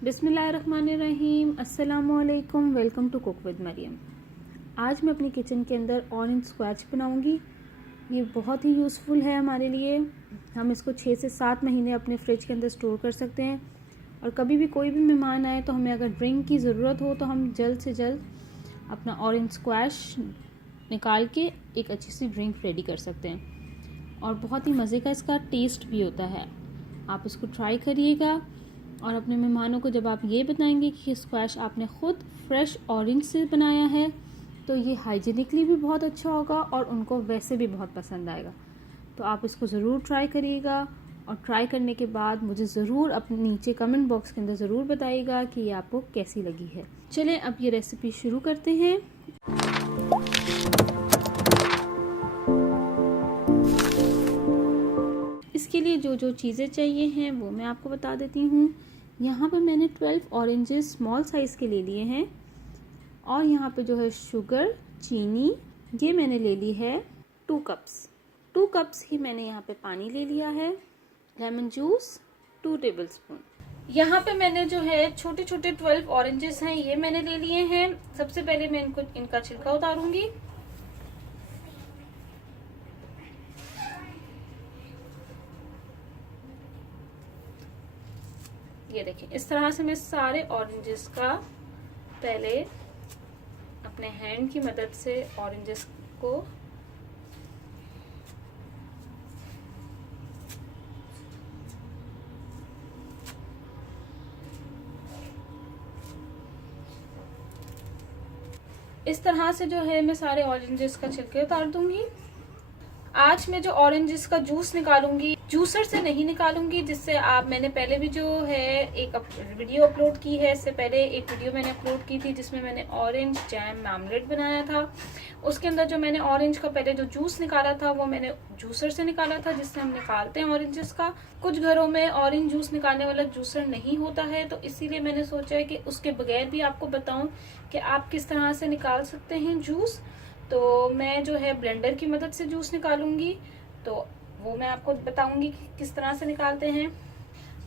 बिस्मिल्लाहिर्रहमानिर्रहीम, अस्सलामुअलैकुम। Welcome to cook with Maryam. आज मैं अपनी किचन के अंदर ऑरेंज स्क्वैच बनाऊंगी। ये बहुत ही यूज़फुल है हमारे लिए। हम इसको 6 से 7 महीने अपने फ्रिज के अंदर स्टोर कर सकते हैं और कभी भी कोई भी मेहमान आए तो हमें अगर ड्रिंक की ज़रूरत हो तो हम जल्द से जल्द अपना ऑरेंज स्क्वैश निकाल के एक अच्छी सी ड्रिंक रेडी कर सकते हैं और बहुत ही मज़े का इसका टेस्ट भी होता है। आप इसको ट्राई करिएगा और अपने मेहमानों को जब आप ये बताएंगे कि स्क्वैश आपने ख़ुद फ्रेश ऑरेंज से बनाया है तो ये हाइजीनिकली भी बहुत अच्छा होगा और उनको वैसे भी बहुत पसंद आएगा। तो आप इसको ज़रूर ट्राई करिएगा और ट्राई करने के बाद मुझे ज़रूर अपने नीचे कमेंट बॉक्स के अंदर ज़रूर बताइएगा कि ये आपको कैसी लगी है। चलें अब ये रेसिपी शुरू करते हैं। इसके लिए जो जो चीज़ें चाहिए हैं वो मैं आपको बता देती हूँ। यहाँ पर मैंने 12 ऑरेंजेस स्मॉल साइज़ के ले लिए हैं और यहाँ पे जो है शुगर, चीनी, ये मैंने ले ली है 2 कप्स ही मैंने यहाँ पे पानी ले लिया है। Lemon juice 2 tablespoon. यहाँ पे मैंने जो है छोटे छोटे 12 ऑरेंजेस हैं ये मैंने ले लिए हैं। सबसे पहले मैं इनका छिलका उतारूंगी। ये देखिए इस तरह से मैं सारे ऑरेंजेस का पहले अपने हैंड की मदद से ऑरेंजेस को इस तरह से जो है मैं सारे ऑरेंजेस का छिलके उतार दूंगी। आज मैं जो ऑरेंजेस का जूस निकालूंगी जूसर से नहीं निकालूंगी, जिससे मैंने पहले भी जो है एक वीडियो अपलोड की है। इससे पहले एक वीडियो मैंने अपलोड की थी जिसमें मैंने ऑरेंज जैम आमलेट बनाया था। उसके अंदर जो मैंने ऑरेंज का पहले जो जूस निकाला था वो मैंने जूसर से निकाला था, जिससे हम निकालते हैं ऑरेंजेस का। कुछ घरों में ऑरेंज जूस निकालने वाला जूसर नहीं होता है, तो इसीलिए मैंने सोचा है कि उसके बगैर भी आपको बताऊं कि आप किस तरह से निकाल सकते हैं जूस। तो मैं जो है ब्लेंडर की मदद से जूस निकालूंगी, तो वो मैं आपको बताऊंगी कि किस तरह से निकालते हैं।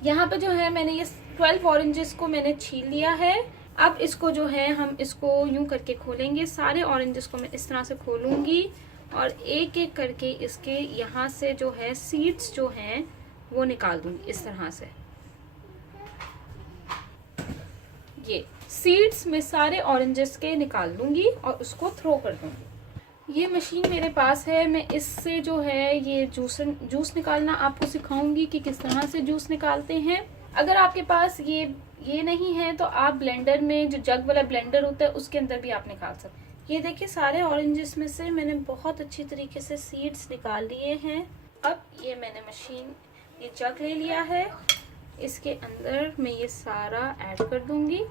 यहाँ पे जो है मैंने ये 12 ऑरेंजेस को मैंने छील लिया है। अब इसको जो है हम इसको यूं करके खोलेंगे। सारे ऑरेंजेस को मैं इस तरह से खोलूंगी और एक एक करके इसके यहाँ से जो है सीड्स जो हैं वो निकाल दूंगी इस तरह से। ये सीड्स में सारे ऑरेंजेस के निकाल दूंगी और उसको थ्रो कर दूंगी। ये मशीन मेरे पास है, मैं इससे जो है ये जूस निकालना आपको सिखाऊंगी कि किस तरह से जूस निकालते हैं। अगर आपके पास ये नहीं है तो आप ब्लेंडर में जो जग वाला ब्लेंडर होता है उसके अंदर भी आप निकाल सकते हैं। ये देखिए सारे ऑरेंजेस में से मैंने बहुत अच्छी तरीके से सीड्स निकाल लिए हैं। अब ये मैंने ये जग ले लिया है, इसके अंदर मैं ये सारा ऐड कर दूंगी।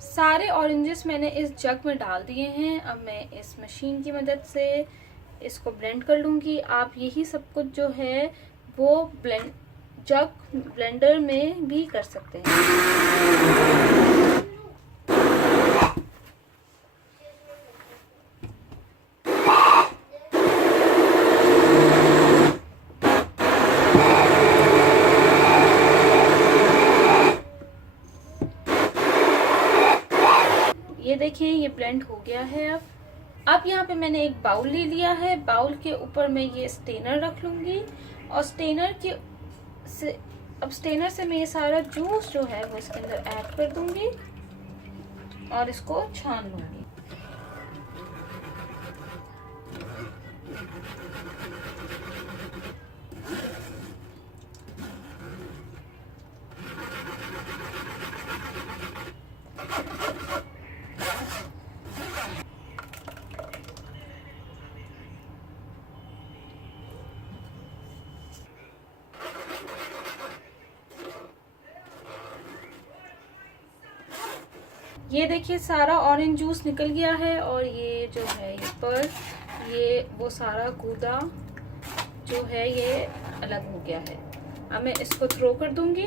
सारे ऑरेंजेस मैंने इस जग में डाल दिए हैं। अब मैं इस मशीन की मदद से इसको ब्लेंड कर लूँगी। आप यही सब कुछ जो है वो ब्लेंडर में भी कर सकते हैं। ये देखिए ये ब्लेंड हो गया है। अब यहाँ पे मैंने एक बाउल ले लिया है। बाउल के ऊपर मैं ये स्टेनर रख लूंगी और स्टेनर से मैं ये सारा जूस जो है वो इसके अंदर ऐड कर दूंगी और इसको छान लूंगी। ये देखिए सारा ऑरेंज जूस निकल गया है और ये जो है ये वो सारा गूदा जो है ये अलग हो गया है। अब मैं इसको थ्रो कर दूंगी।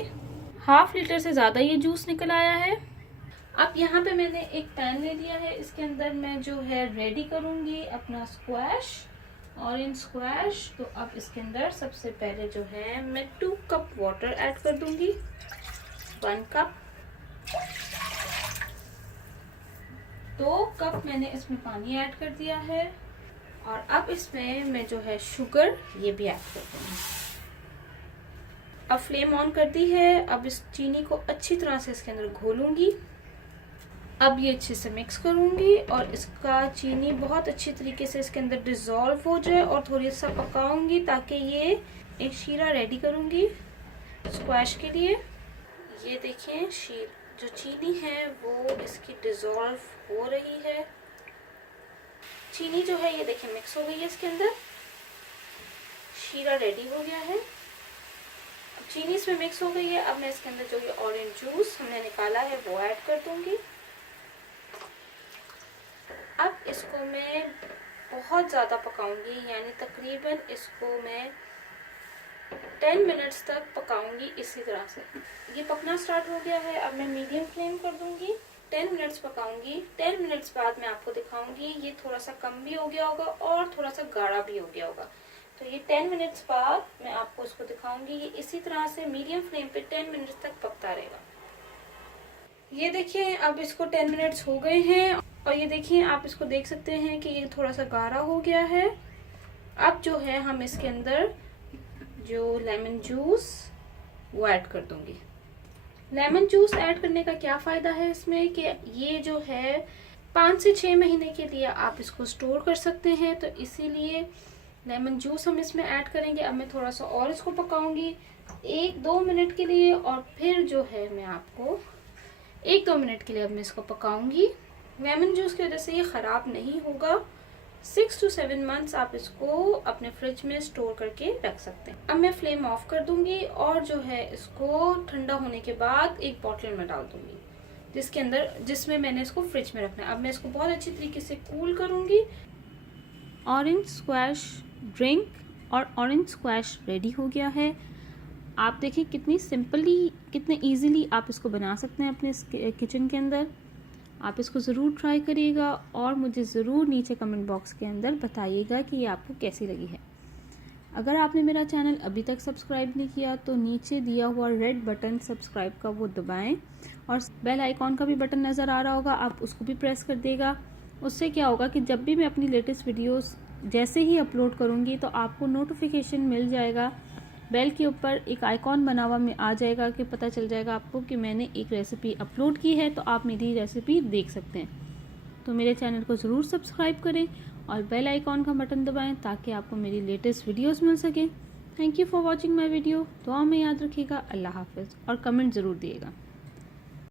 1/2 लीटर से ज़्यादा ये जूस निकल आया है। अब यहाँ पे मैंने एक पैन ले लिया है, इसके अंदर मैं जो है रेडी करूँगी अपना स्क्वैश ऑरेंज स्क्वैश। तो अब इसके अंदर सबसे पहले जो है मैं 2 कप वाटर ऐड कर दूंगी, 1 कप। 2 कप मैंने इसमें पानी ऐड कर दिया है और अब इसमें मैं जो है शुगर ये भी ऐड कर दूंगी। अब फ्लेम ऑन कर दी है। अब इस चीनी को अच्छी तरह से इसके अंदर घोलूंगी। अब ये अच्छे से मिक्स करूंगी और इसका चीनी बहुत अच्छी तरीके से इसके अंदर डिज़ोल्व हो जाए और थोड़ी सा पकाऊंगी ताकि ये एक शीरा रेडी करूंगी स्क्वैश के लिए। ये देखें जो चीनी है वो इसकी डिज़ोल्व हो रही है। चीनी जो है ये देखें मिक्स हो गई है इसके अंदर, शीरा रेडी हो गया है। अब चीनी इसमें मिक्स हो गई है। अब मैं इसके अंदर जो ये ऑरेंज जूस हमने निकाला है वो ऐड कर दूंगी। अब इसको मैं बहुत ज़्यादा पकाऊंगी, यानी तकरीबन इसको मैं 10 मिनट्स तक पकाऊंगी इसी तरह से। ये पकना स्टार्ट हो गया है। अब मैं मीडियम फ्लेम कर दूंगी, 10 मिनट्स पकाऊंगी। 10 मिनट्स बाद मैं आपको दिखाऊंगी ये थोड़ा सा कम भी हो गया होगा और थोड़ा सा गाढ़ा भी हो गया होगा। तो ये 10 मिनट्स बाद मैं आपको इसको दिखाऊंगी। ये इसी तरह से मीडियम फ्लेम पे 10 मिनट्स तक पकता रहेगा। ये देखिए अब इसको 10 मिनट्स हो गए हैं और ये देखिए आप इसको देख सकते हैं कि ये थोड़ा सा गाढ़ा हो गया है। अब जो है हम इसके अंदर जो लेमन जूस वो ऐड कर दूंगी। लेमन जूस ऐड करने का क्या फ़ायदा है इसमें कि ये जो है 5 से 6 महीने के लिए आप इसको स्टोर कर सकते हैं, तो इसीलिए लेमन जूस हम इसमें ऐड करेंगे। अब मैं थोड़ा सा और इसको पकाऊंगी 1-2 मिनट के लिए और फिर जो है मैं आपको 1-2 मिनट के लिए अब मैं इसको पकाऊंगी। लेमन जूस की वजह से ये ख़राब नहीं होगा। 6 to 7 मंथ्स आप इसको अपने फ्रिज में स्टोर करके रख सकते हैं। अब मैं फ्लेम ऑफ कर दूंगी और जो है इसको ठंडा होने के बाद एक बॉटल में डाल दूंगी जिसमें मैंने इसको फ्रिज में रखना है। अब मैं इसको बहुत अच्छी तरीके से कूल करूंगी। ऑरेंज स्क्वैश ड्रिंक और ऑरेंज स्क्वैश रेडी हो गया है। आप देखिए कितनी सिंपली, कितने इजीली आप इसको बना सकते हैं अपने किचन के अंदर। आप इसको ज़रूर ट्राई करिएगा और मुझे ज़रूर नीचे कमेंट बॉक्स के अंदर बताइएगा कि ये आपको कैसी लगी है। अगर आपने मेरा चैनल अभी तक सब्सक्राइब नहीं किया तो नीचे दिया हुआ रेड बटन सब्सक्राइब का वो दबाएं और बेल आइकॉन का भी बटन नज़र आ रहा होगा, आप उसको भी प्रेस कर देगा। उससे क्या होगा कि जब भी मैं अपनी लेटेस्ट वीडियोस जैसे ही अपलोड करूँगी तो आपको नोटिफिकेशन मिल जाएगा। बेल के ऊपर एक आइकॉन बना हुआ में आ जाएगा कि पता चल जाएगा आपको कि मैंने एक रेसिपी अपलोड की है, तो आप मेरी रेसिपी देख सकते हैं। तो मेरे चैनल को ज़रूर सब्सक्राइब करें और बेल आइकॉन का बटन दबाएं ताकि आपको मेरी लेटेस्ट वीडियोस मिल सके। Thank you for watching my video. दुआ में याद रखिएगा। अल्लाह हाफिज़ और कमेंट ज़रूर दिएगा।